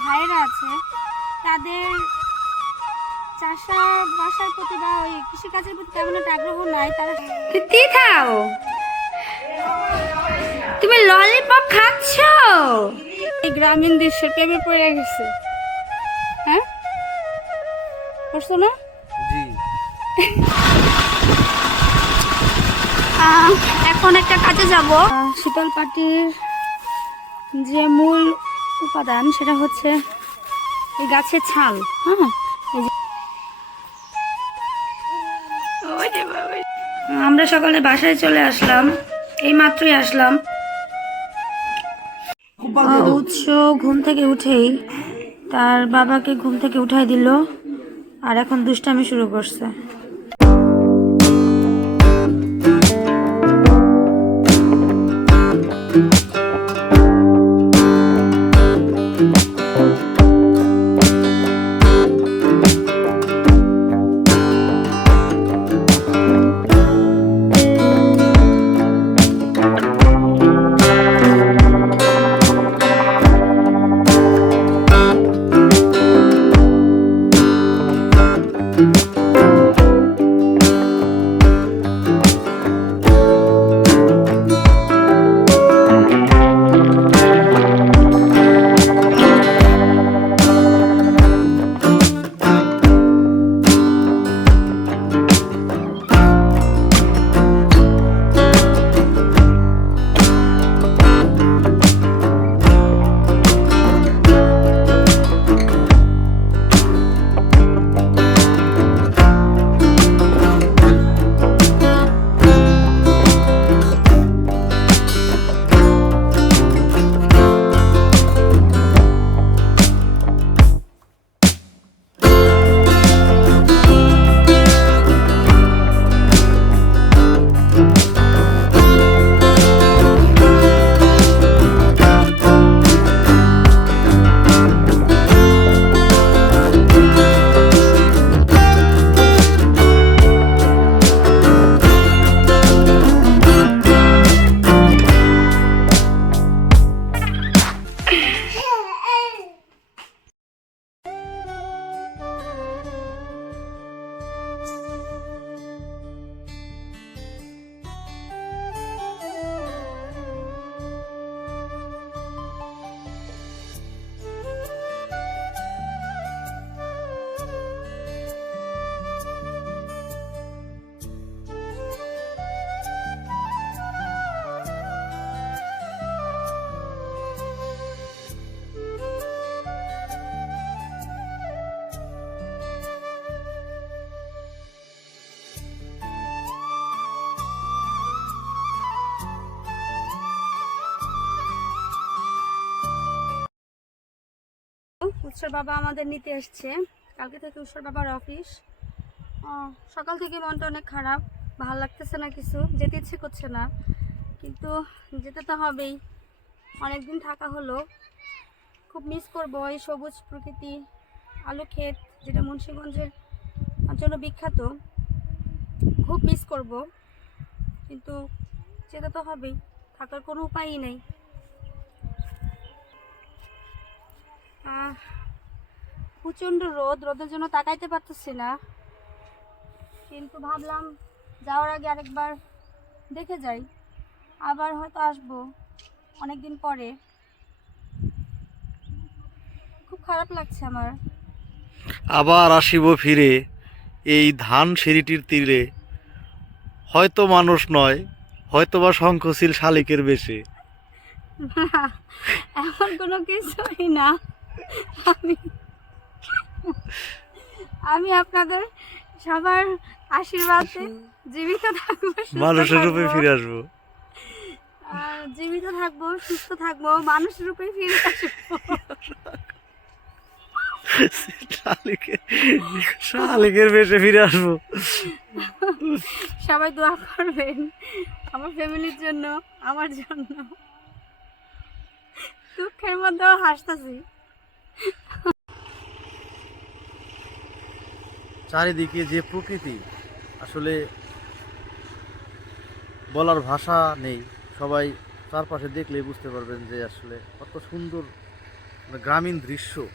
ভাইয়েরা আছে তাদের চাষা বাসার প্রতি বা ওই কৃষিকাজের প্রতি তেমন একটা আগ্রহ নাই তারা তুই খাও তুমি ললিপপ খাচ্ছ? এই গ্রামীণ দৃশ্যের প্রেমে পড়ে গেছে। হ্যাঁ? করছ না? জি। এখন একটা কাজে যাব। শীতল পাটির যে মূল উপাদান, সেটা হচ্ছে এই গাছের ছাল হ্যাঁ? আমরা সকালে বাসায় চলে আসলাম, এই মাত্রই আসলাম। উৎস ঘুম থেকে উঠেই তার বাবাকে ঘুম থেকে উঠাই দিল, আর এখন দুষ্টামি শুরু করছে। উৎসর বাবা আমাদের নিতে এসছে। কালকে থেকে উৎসর বাবার অফিস সকাল থেকে মনটা অনেক খারাপ। ভালো লাগতেছে না কিছু। যেতে ইচ্ছে করছে না। কিন্তু যেতে তো হবেই। অনেকদিন থাকা হলো। খুব মিস করব এই সবুজ প্রকৃতি, আলু ক্ষেত, যেটা মুন্সীগঞ্জের জন্য বিখ্যাত। খুব মিস করব। কিন্তু যেতে তো হবেই। থাকার কোনো উপায়ই নেই। প্রচণ্ড রোদ রোদের জন্য তাকাইতে পারতেছি না। কিন্তু ভাবলাম যাওয়ার আগে আরেকবার দেখে যাই। আবার হয়তো আসব অনেক দিন পরে। খুব খারাপ লাগছে আমার। আবার আসিব ফিরে এই ধান সিঁড়িটির তীরে। হয়তো মানুষ নয় হয়তো বা শঙ্খশীল শালিকের বেশে। এমন কোনো কিছুই না। আমি আমি আপনাদের সবার আশীর্বাদে জীবিত থাকব মানুষের রূপে ফিরে আসব। জীবিত থাকব সুস্থ থাকব মানুষ রূপে ফিরে আসব। শালিকের বেশে ফিরে আসব। সবাই দোয়া করবেন আমার ফ্যামিলির জন্য আমার জন্য। দুঃখের মধ্যেও হাসতেছি। চারিদিকে যে প্রকৃতি আসলে বলার ভাষা নেই। সবাই চারপাশে দেখলেই বুঝতে পারবেন যে আসলে কত সুন্দর গ্রামীণ দৃশ্য।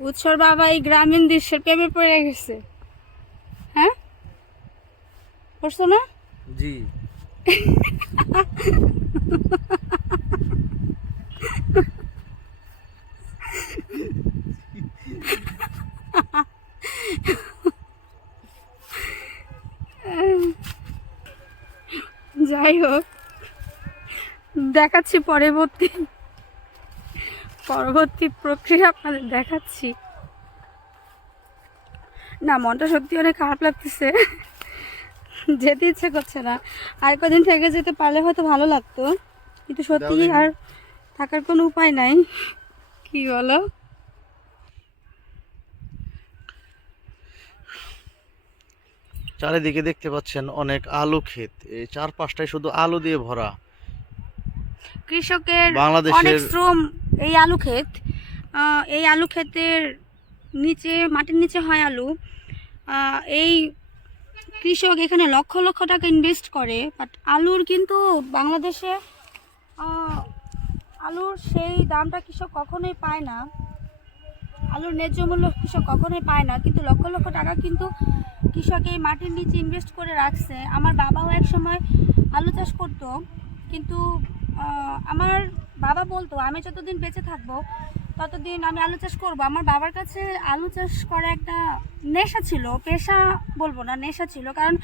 উৎসর বাবা এই গ্রামীণ দৃশ্যের প্রেমে পড়ে গেছে। হ্যাঁ? পড়ছো না? জি। যাই হোক দেখাচ্ছি পরবর্তী পরবর্তী প্রক্রিয়া আপনাদের দেখাচ্ছি। না মনটা সত্যি অনেক খারাপ লাগতেছে। যেতে ইচ্ছে করছে না। আর কদিন থেকে যেতে পারলে হয়তো ভালো লাগতো। কিন্তু সত্যি আর থাকার কোনো উপায় নাই। কি বলো? চারিদিকে দেখতে পাচ্ছেন অনেক আলু ক্ষেত। এই চার পাঁচটায় শুধু আলু দিয়ে ভরা। কৃষকের বাংলাদেশের- অনেক শ্রম এই আলু ক্ষেত। এই আলু ক্ষেতের নিচে মাটির নিচে হয় আলু। এই কৃষক এখানে লক্ষ লক্ষ টাকা ইনভেস্ট করে বাট আলুর কিন্তু বাংলাদেশে আলুর সেই দামটা কৃষক কখনোই পায় না। আলুর ন্যায্য মূল্য কৃষক কখনোই পায় না কিন্তু লক্ষ লক্ষ টাকা কিন্তু কৃষক এই মাটির নিচে ইনভেস্ট করে রাখছে। আমার বাবাও এক সময় আলু চাষ করতো, কিন্তু আমার বাবা বলতো, আমি যতদিন বেঁচে থাকব, ততদিন আমি আলু চাষ করব। আমার বাবার কাছে আলু চাষ করা একটা নেশা ছিল, পেশা বলব না, নেশা ছিল। কারণ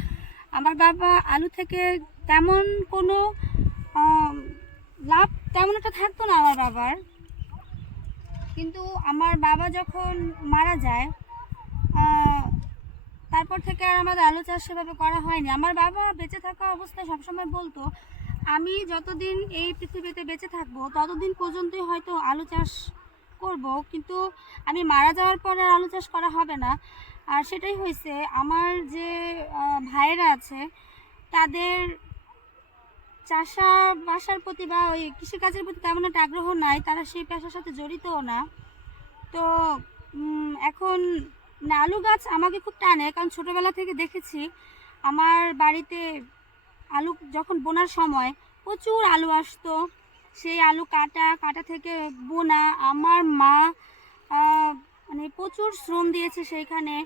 আমার বাবা আলু থেকে তেমন কোনো লাভ তেমন একটা থাকতো না আমার বাবার। কিন্তু আমার বাবা যখন মারা যায় তারপর থেকে আর আমাদের আলু চাষ সেভাবে করা হয়নি। আমার বাবা বেঁচে থাকা অবস্থায় সবসময় বলতো, আমি যতদিন এই পৃথিবীতে বেঁচে থাকব, ততদিন পর্যন্তই হয়তো আলু চাষ করব। কিন্তু আমি মারা যাওয়ার পর আর আলু চাষ করা হবে না। আর সেটাই হয়েছে, আমার যে ভাইয়েরা আছে, তাদের চাষা বাসার প্রতি বা ওই কৃষিকাজের প্রতি তেমন একটা আগ্রহ নাই, তারা সেই পেশার সাথে জড়িতও না। তো এখন আলু গাছ আমাকে খুব টানে, কারণ ছোটোবেলা থেকে দেখেছি আমার বাড়িতে আলু যখন বোনার সময় প্রচুর আলু আসতো, সেই আলু কাটা কাটা থেকে বোনা আমার মা মানে প্রচুর শ্রম দিয়েছে সেইখানে।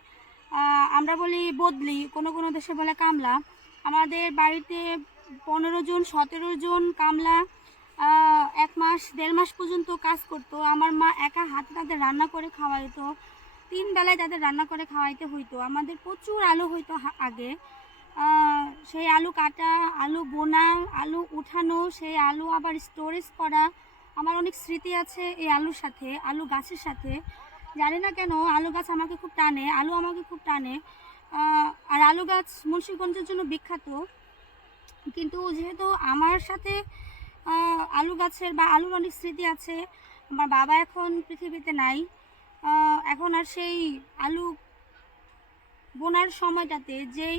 আমরা বলি বদলি, কোনো কোনো দেশে বলে কামলা। আমাদের বাড়িতে পনেরো জন, সতেরো জন কামলা এক মাস, দেড় মাস পর্যন্ত কাজ করতো। আমার মা একা হাতে তাদের রান্না করে খাওয়াইতো। তিন বেলায় তাদের রান্না করে খাওয়াইতে হইতো, আমাদের প্রচুর আলু হইতো আগে। সেই আলু কাটা, আলু বোনা, আলু উঠানো, সেই আলু আবার স্টোরেজ করা। আমার অনেক স্মৃতি আছে এই আলুর সাথে, আলু গাছের সাথে। জানি না কেন, আলু গাছ আমাকে খুব টানে, আলু আমাকে খুব টানে। আর আলু গাছ মুন্সিগঞ্জের জন্য বিখ্যাত। কিন্তু যেহেতু আমার সাথে আলু গাছের বা আলুর অনেক স্মৃতি আছে, আমার বাবা এখন পৃথিবীতে নাই। এখন আর সেই আলু বোনার সময়টাতে যেই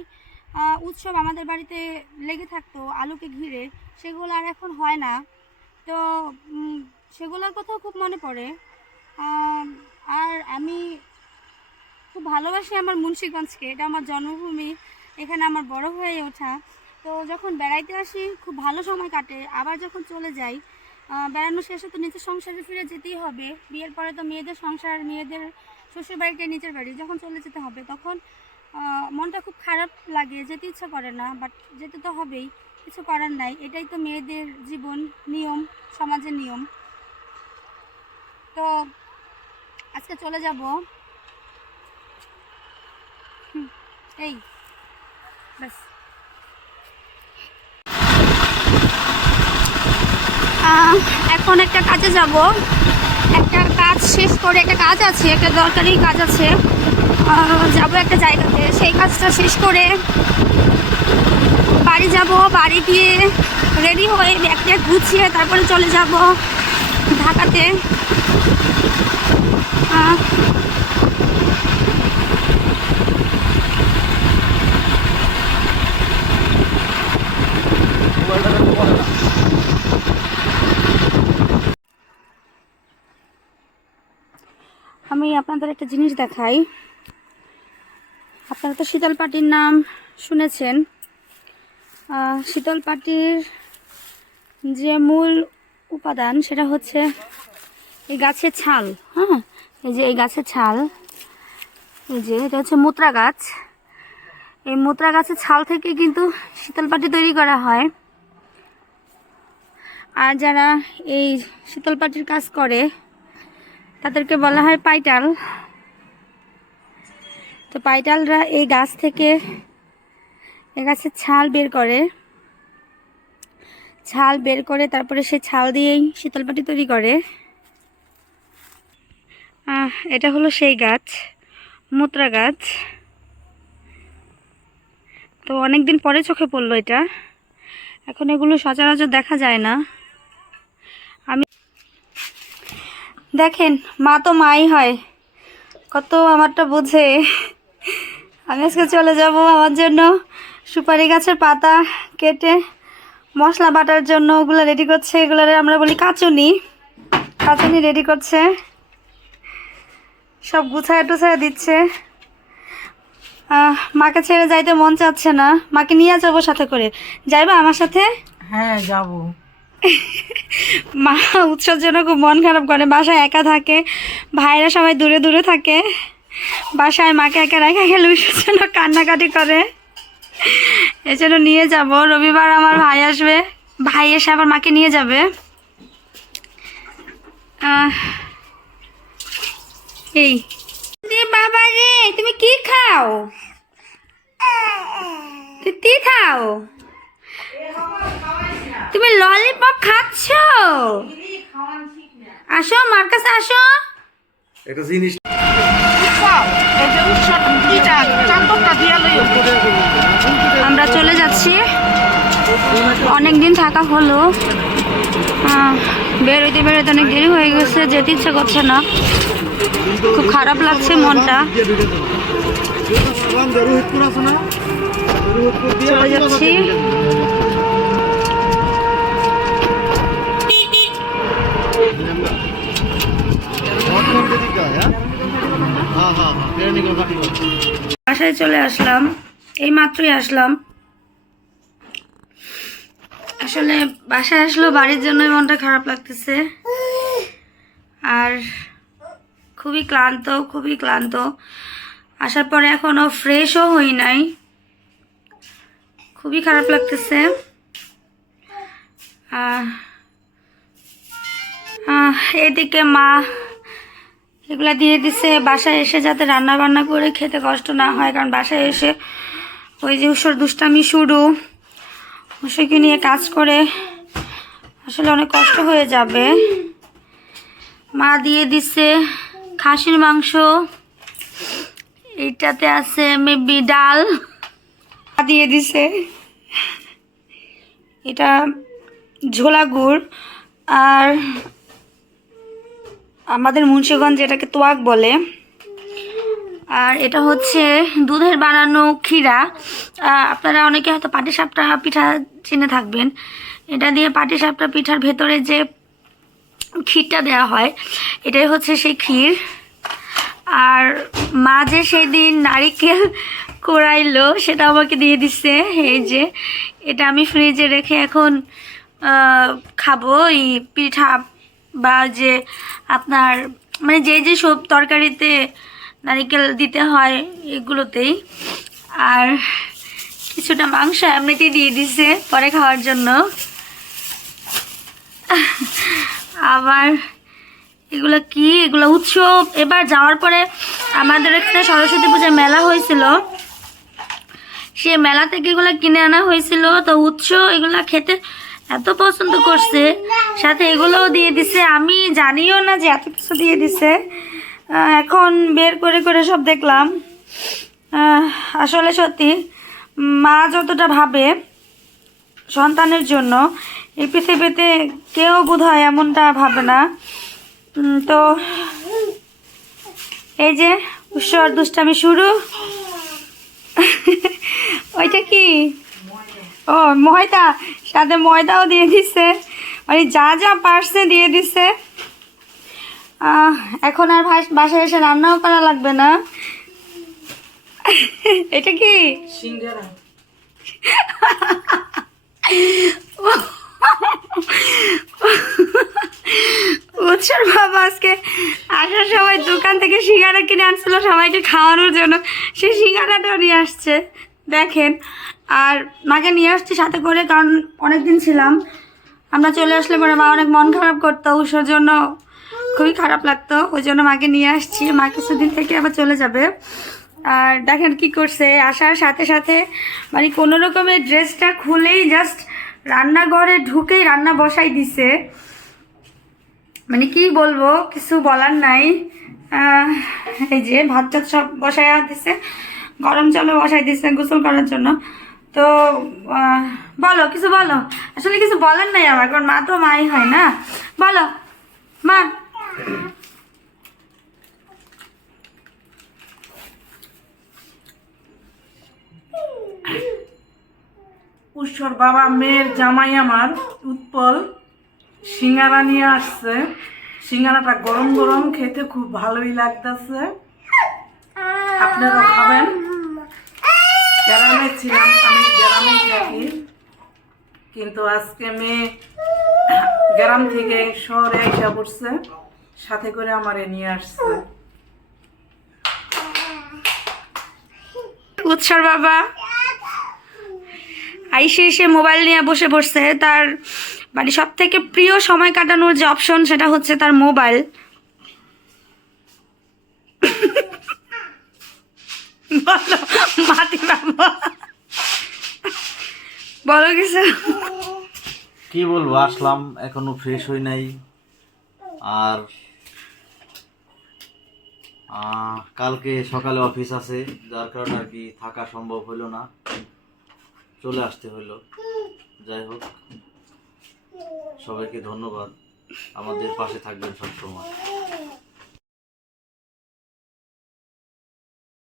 উৎসব আমাদের বাড়িতে লেগে থাকতো আলুকে ঘিরে, সেগুলো আর এখন হয় না। তো সেগুলোর কথাও খুব মনে পড়ে। আর আমি খুব ভালোবাসি আমার মুন্সীগঞ্জকে, এটা আমার জন্মভূমি, এখানে আমার বড় হয়ে ওঠা। তো যখন বেড়াইতে আসি, খুব ভালো সময় কাটে। আবার যখন চলে যাই বেড়ানো শেষে তো নিজের সংসারে ফিরে যেতেই হবে। বিয়ের পরে তো মেয়েদের সংসার, মেয়েদের শ্বশুর বাড়িতে নিজের বাড়ি। যখন চলে যেতে হবে তখন মনটা খুব খারাপ লাগে, যেতে ইচ্ছা করে না বাট যেতে তো হবেই, কিছু করার নাই। এটাই তো মেয়েদের জীবন, নিয়ম, সমাজের নিয়ম। তো আজকে চলে যাব। এই, ব্যাস। এখন একটা কাজে যাব। একটা কাজ শেষ করে একটা কাজ আছে, একটা দরকারি কাজ আছে। যাব একটা জায়গাতে। সেই কাজটা শেষ করে বাড়ি যাব, বাড়ি গিয়ে রেডি হয়ে একটা গুছিয়ে তারপরে চলে যাব ঢাকাতে। আপনাদের একটা জিনিস দেখাই। আপনারা তো শীতল পাটির নাম শুনেছেন। শীতল পাটির যে মূল উপাদান সেটা হচ্ছে এই গাছের ছাল হ্যাঁ? এই যে এই গাছের ছাল, এই যে এটা হচ্ছে মুত্রা গাছ। এই মুত্রা গাছের ছাল থেকে কিন্তু শীতল পাটি তৈরি করা হয়। আর যারা এই শীতল পাটির কাজ করে তাদেরকে বলা হয় পাইটাল। তো পাইটালরা এই গাছ থেকে এই গাছের ছাল বের করে। ছাল বের করে তারপরে সে ছাল দিয়েই শীতলপাটি তৈরি করে। এটা হলো সেই গাছ, মুত্রা গাছ। তো অনেক দিন পরে চোখে পড়ল এটা। এখন এগুলো সচরাচর দেখা যায় না। দেখেন, মা তো মাই হয়। কত আমারটা বুঝে। আমি আজকে চলে যাব আমার জন্য সুপারি গাছের পাতা কেটে মশলা বাটার জন্য ওগুলো রেডি করছে। এগুলো আমরা বলি কাঁচুনি। কাচুনি রেডি করছে। সব গুছায় টুছায় দিচ্ছে। মাকে ছেড়ে যাইতে মন চাচ্ছে না। মাকে নিয়ে যাব সাথে করে। যাইবা আমার সাথে? হ্যাঁ যাব। মা উৎসব জন্য খুব মন খারাপ করে বাসায় একা থাকে ভাইরা সবাই দূরে দূরে থাকে বাসায় মাকে একা রেখে গেলে উৎসব জন্য কান্নাকাটি করে। এজন্য নিয়ে যাব রবিবার আমার ভাই আসবে ভাই এসে আবার মাকে নিয়ে যাবে। এই। বাবা রে তুমি কি খাও? তুই কি খাও? তুমি ললিপপ খাচ্ছ? আসো মার কাছে আসো। একটা জিনিস আমরা চলে যাচ্ছি। অনেক দিন থাকা হলো। বেরোইতে বেরোইতে অনেক দেরি হয়ে গেছে যেতে ইচ্ছা করছে না। খুব খারাপ লাগছে মনটা। চলে যাচ্ছি। বাসায় চলে আসলাম। এই মাত্রই আসলাম। আসলে বাসায় আসলো বাড়ির জন্যই মনটা খারাপ লাগতেছে। আর খুবই ক্লান্ত খুবই ক্লান্ত। আসার পরে এখনও ফ্রেশও হই নাই। খুবই খারাপ লাগতেছে। আহ, এদিকে মা এগুলা দিয়ে দিছে। বাসায় এসে যাতে রান্না বান্না করে খেতে কষ্ট না হয়, কারণ বাসায় এসে ওই যে উসর দুষ্টামি শুরু। উসকে নিয়ে কাজ করে? আসলে অনেক কষ্ট হয়ে যাবে। মা দিয়ে দিছে খাসির মাংস। এইটাতে আছে মেবি ডাল। দিয়ে দিছে এটা ঝোলা গুড়। আর আমাদের মুন্সীগঞ্জ এটাকে তোয়াক বলে, আর এটা হচ্ছে দুধের বানানো ক্ষীরা। আপনারা অনেকে হয়তো পাটিসাপটা পিঠা চিনে থাকবেন। এটা দিয়ে পাটিসাপটা পিঠার ভেতরে যে ক্ষীরটা দেওয়া হয়, এটাই হচ্ছে সেই ক্ষীর। আর মা যে সেদিন নারিকেল কোড়াইলো, সেটা আমাকে দিয়ে দিচ্ছে এই যে, এটা আমি ফ্রিজে রেখে এখন খাব এই পিঠা বা যে আপনার মানে যে যে সব তরকারিতে নারিকেল দিতে হয় এগুলোতেই। আর কিছুটা মাংস এমনিতেই দিয়ে দিছে পরে খাওয়ার জন্য। আবার এগুলো কি? এগুলো উৎসব। এবার যাওয়ার পরে আমাদের এখানে সরস্বতী পূজার মেলা হয়েছিল। সে মেলা থেকে এগুলো কিনে আনা হয়েছিল। তো উৎস এগুলা খেতে এত পছন্দ করছে। সাথে এগুলোও দিয়ে দিছে। আমি জানিও না যে এত কিছু দিয়ে দিছে। এখন বের করে করে সব দেখলাম। আসলে সত্যি, মা যতটা ভাবে সন্তানের জন্য, এই পৃথিবীতে কেউ বোধ হয় এমনটা ভাবে না। তো এই যে, ঈশ্বর দুষ্টামি শুরু। ওইটা কি? ও, ময়দা। সাথে ময়দাও দিয়ে দিছে। মানে যা যা পারছে দিয়ে দিছে। আহ, এখন আর বাসায় এসে রান্নাও করা লাগবে না। এটা কি? উৎসর বাবা আজকে আসার সময় দোকান থেকে সিঙ্গারা কিনে আনছিল সবাইকে খাওয়ানোর জন্য। সে সিঙ্গারাটাও নিয়ে আসছে। দেখেন আর মাকে নিয়ে আসছি সাথে করে, কারণ অনেক দিন ছিলাম। আমরা চলে আসলে পরে মা অনেক মন খারাপ করতো উৎসর জন্য খুবই খারাপ লাগতো। ওই জন্য মাকে নিয়ে আসছি। মা কিছুদিন থেকে আবার চলে যাবে। আর দেখেন কি করছে, আসার সাথে সাথে মানে কোনো রকমের ড্রেসটা খুলেই জাস্ট রান্নাঘরে ঢুকেই রান্না বসাই দিছে। মানে কি বলব, কিছু বলার নাই। এই যে ভাত টাত সব বসাই দিছে, গরম জলে বসাই দিছে গোসল করার জন্য। তো বলো, কিছু বলো। আসলে কিছু বলার নাই আমার, কারণ মা তো মাই হয় না। বলো, মা। উৎসর বাবা, মেয়ের জামাই আমার, উৎপল। সিঙ্গারা নিয়ে আসছে। সিঙ্গারাটা গরম গরম খেতে খুব ভালোই লাগতেছে। আপনারাও খাবেন। গ্রামে ছিলাম, আমি গ্রামে থাকি। কিন্তু আজকে মেয়ে গ্রাম থেকে শহরে এসে পড়ছে, সাথে করে আমারে নিয়ে আসছে। উৎসর বাবা, আইসে এসে মোবাইল নিয়ে বসে পড়ছে। তার মানে সব থেকে প্রিয় সময় কাটানোর যে অপশন সেটা হচ্ছে তার মোবাইল বলো মাটি বাবা বলো কিছু। কি বলব, আসলাম, এখনও ফ্রেশ হই নাই। আর কালকে সকালে অফিস আছে, যার কারণে আর কি থাকা সম্ভব হলো না। চলে আসতে হলো যাই হোক, সবাইকে ধন্যবাদ। আমাদের পাশে থাকবেন সবসময়।